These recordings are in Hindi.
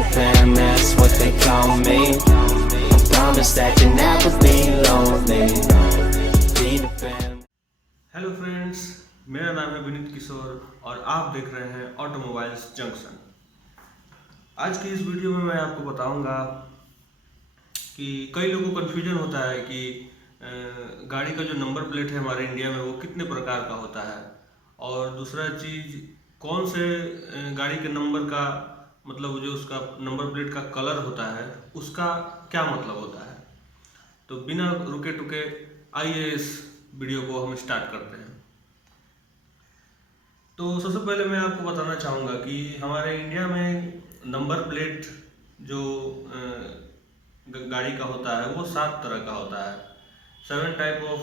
Peter Pan, that's what they call me. I promise that you'll never be lonely. Peter Pan. Hello friends, मेरा नाम है विनीत किशोर और आप देख रहे हैं ऑटोमोबाइल्स जंक्शन। आज की इस वीडियो में मैं आपको बताऊंगा कि कई लोगों को कन्फ्यूजन होता है कि गाड़ी का जो नंबर प्लेट है हमारे इंडिया में वो कितने प्रकार का होता है, और दूसरा चीज़ कौन से गाड़ी के नंबर का मतलब जो उसका नंबर प्लेट का कलर होता है उसका क्या मतलब होता है। तो बिना रुके टुके आइए इस वीडियो को हम स्टार्ट करते हैं। तो सबसे पहले मैं आपको बताना चाहूँगा कि हमारे इंडिया में नंबर प्लेट जो गाड़ी का होता है वो 7 तरह का होता है। 7 type of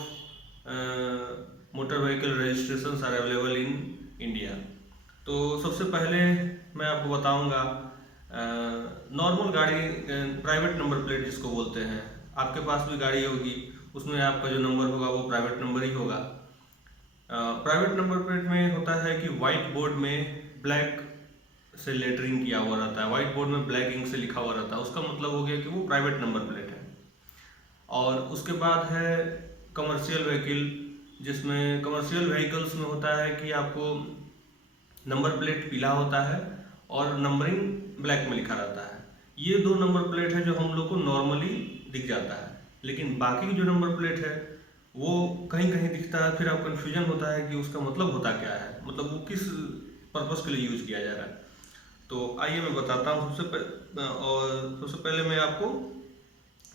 motor vehicle registration are available in India. तो सबसे पहले मैं आपको बताऊंगा नॉर्मल गाड़ी, प्राइवेट नंबर प्लेट जिसको बोलते हैं। आपके पास भी गाड़ी होगी, उसमें आपका जो नंबर होगा वो प्राइवेट नंबर ही होगा। प्राइवेट नंबर प्लेट में होता है कि वाइट बोर्ड में ब्लैक से लेटरिंग किया हुआ रहता है, व्हाइट बोर्ड में ब्लैक इंक से लिखा हुआ रहता है, उसका मतलब हो गया कि वो प्राइवेट नंबर प्लेट है। और उसके बाद है कमर्शियल व्हीकल, जिसमें कमर्शियल व्हीकल्स में होता है कि आपको नंबर प्लेट पीला होता है और नंबरिंग ब्लैक में लिखा रहता है। ये 2 नंबर प्लेट है जो हम लोग को नॉर्मली दिख जाता है, लेकिन बाकी जो नंबर प्लेट है वो कहीं कहीं दिखता है। फिर आप कन्फ्यूजन होता है कि उसका मतलब होता क्या है, मतलब वो किस पर्पस के लिए यूज किया जा रहा है। तो आइए मैं बताता हूँ। सबसे पहले मैं आपको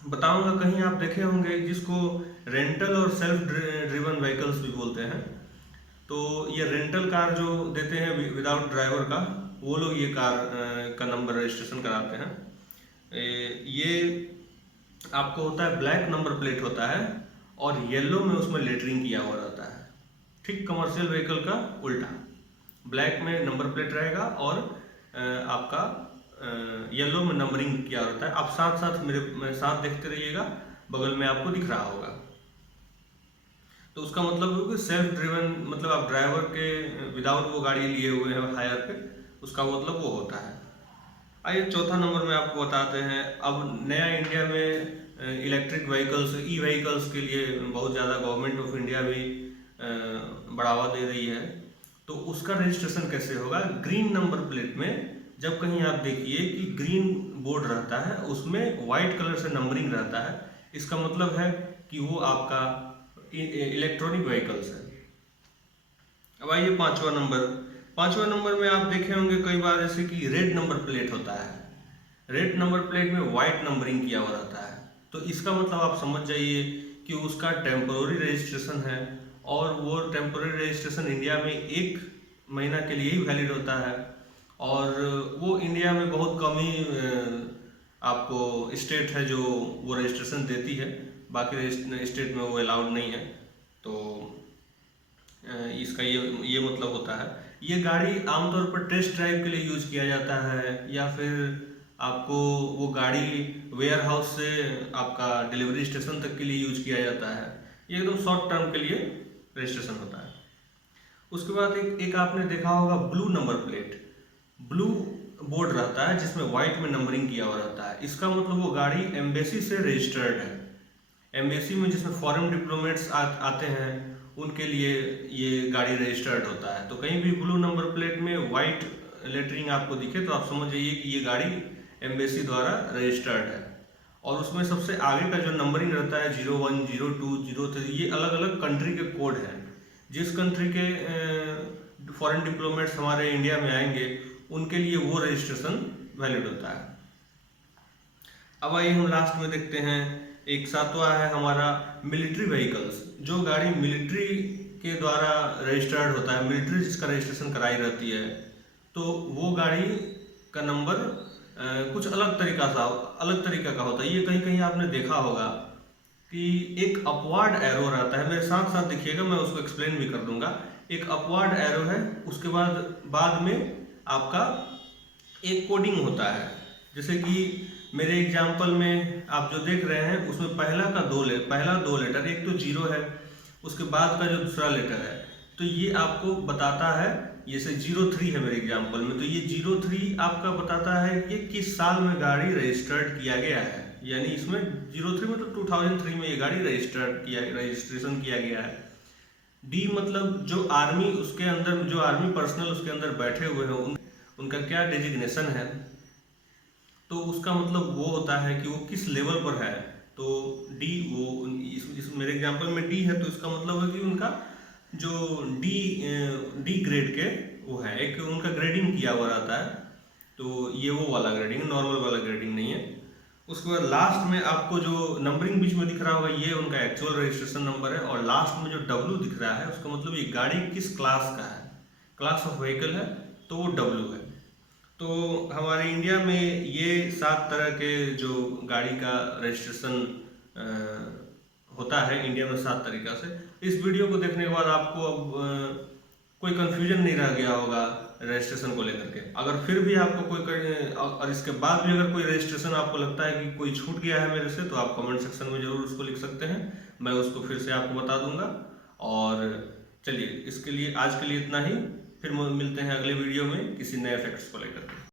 बताऊंगा, कहीं आप देखे होंगे जिसको रेंटल और सेल्फ ड्रिवन व्हीकल्स भी बोलते हैं। तो ये रेंटल कार जो देते हैं विदाउट ड्राइवर का, वो लोग ये कार का नंबर रजिस्ट्रेशन कराते हैं। ये आपको होता है ब्लैक नंबर प्लेट होता है और येलो में उसमें लेटरिंग किया हुआ रहता है। ठीक कमर्शियल व्हीकल का उल्टा, ब्लैक में नंबर प्लेट रहेगा और आपका येलो में नंबरिंग किया रहता है। आप साथ साथ मेरे साथ देखते रहिएगा, बगल में आपको दिख रहा होगा। तो उसका मतलब है कि सेल्फ ड्रिवन, मतलब आप ड्राइवर के विदाउट वो गाड़ी लिए हुए हैं हायर पे, उसका मतलब वो होता है। आइए चौथा नंबर में आपको बताते हैं। अब नया इंडिया में इलेक्ट्रिक व्हीकल्स, ई व्हीकल्स के लिए बहुत ज़्यादा गवर्नमेंट ऑफ इंडिया भी बढ़ावा दे रही है। तो उसका रजिस्ट्रेशन कैसे होगा? ग्रीन नंबर प्लेट में जब कहीं आप देखिए कि ग्रीन बोर्ड रहता है, उसमें वाइट कलर से नंबरिंग रहता है, इसका मतलब है कि वो आपका इलेक्ट्रॉनिक व्हीकल्स है। अब आइए पांचवा नंबर में आप देखे होंगे कई बार जैसे कि रेड नंबर प्लेट होता है। रेड नंबर प्लेट में वाइट नंबरिंग किया हुआ रहता है। तो इसका मतलब आप समझ जाइए कि उसका टेम्पोररी रजिस्ट्रेशन है, और वो टेम्पोररी रजिस्ट्रेशन इंडिया में 1 महीना के लिए ही वैलिड होता है। और वो इंडिया में बहुत कम ही आपको स्टेट है जो वो रजिस्ट्रेशन देती है, बाकी स्टेट में वो अलाउड नहीं है। तो इसका ये मतलब होता है। ये गाड़ी आमतौर पर टेस्ट ड्राइव के लिए यूज किया जाता है, या फिर आपको वो गाड़ी वेयर हाउस से आपका डिलीवरी स्टेशन तक के लिए यूज किया जाता है। ये एकदम शॉर्ट टर्म के लिए रजिस्ट्रेशन होता है। उसके बाद एक आपने देखा होगा blue number plate, blue board रहता है जिसमें व्हाइट में नंबरिंग किया हुआ रहता है। इसका मतलब वो गाड़ी एम्बेसी से रजिस्टर्ड है। एम्बेसी में जिसमें फॉरेन डिप्लोमेट्स आते हैं उनके लिए ये गाड़ी रजिस्टर्ड होता है। तो कहीं भी ब्लू नंबर प्लेट में व्हाइट लेटरिंग आपको दिखे तो आप समझ जाइए कि ये गाड़ी एम्बेसी द्वारा रजिस्टर्ड है। और उसमें सबसे आगे का जो नंबरिंग रहता है 01, 02, 03, ये अलग अलग कंट्री के कोड हैं। जिस कंट्री के फॉरेन डिप्लोमेट्स हमारे इंडिया में आएंगे उनके लिए वो रजिस्ट्रेशन वैलिड होता है। अब आइए हम लास्ट में देखते हैं। एक 7वां है हमारा मिलिट्री व्हीकल्स, जो गाड़ी मिलिट्री के द्वारा रजिस्टर्ड होता है, मिलिट्री जिसका रजिस्ट्रेशन कराई रहती है, तो वो गाड़ी का नंबर कुछ अलग तरीका का होता है। ये कहीं कहीं आपने देखा होगा कि एक अपवार्ड एरो रहता है। मेरे साथ साथ देखिएगा, मैं उसको एक्सप्लेन भी कर दूंगा। एक अपवार्ड एरो है, उसके बाद में आपका एक कोडिंग होता है। जैसे कि मेरे एग्जाम्पल में आप जो देख रहे हैं उसमें पहला 2 लेटर, एक तो 0 है, उसके बाद का जो दूसरा लेटर है, तो ये आपको बताता है जैसे 03 है मेरे एग्जाम्पल में, तो ये 03 आपका बताता है कि किस साल में गाड़ी रजिस्टर्ड किया गया है, यानी इसमें 03 मतलब 2003 में ये गाड़ी रजिस्ट्रेशन किया गया है। डी मतलब जो आर्मी उसके अंदर, जो आर्मी पर्सनल उसके अंदर बैठे हुए हैं उनका क्या डेजिग्नेशन है, तो उसका मतलब वो होता है कि वो किस लेवल पर है। तो डी वो इस मेरे एग्जांपल में डी है, तो इसका मतलब है कि उनका जो डी ग्रेड के वो है, एक उनका ग्रेडिंग किया हुआ रहता है, तो ये वो वाला ग्रेडिंग, नॉर्मल वाला ग्रेडिंग नहीं है। उसके बाद लास्ट में आपको जो नंबरिंग बीच में दिख रहा होगा ये उनका एक्चुअल रजिस्ट्रेशन नंबर है, और लास्ट में जो डब्ल्यू दिख रहा है उसका मतलब ये गाड़ी किस क्लास का है, क्लास ऑफ व्हीकल है, तो वो डब्ल्यू है। तो हमारे इंडिया में ये 7 तरह के जो गाड़ी का रजिस्ट्रेशन होता है इंडिया में 7 तरीका से। इस वीडियो को देखने के बाद आपको अब कोई कंफ्यूजन नहीं रह गया होगा रजिस्ट्रेशन को लेकर के। अगर फिर भी आपको कोई और इसके बाद भी अगर कोई रजिस्ट्रेशन आपको लगता है कि कोई छूट गया है मेरे से, तो आप कमेंट सेक्शन में जरूर उसको लिख सकते हैं, मैं उसको फिर से आपको बता दूंगा। और चलिए इसके लिए आज के लिए इतना ही, फिर मिलते हैं अगले वीडियो में किसी नए फैक्ट्स को लेकर के।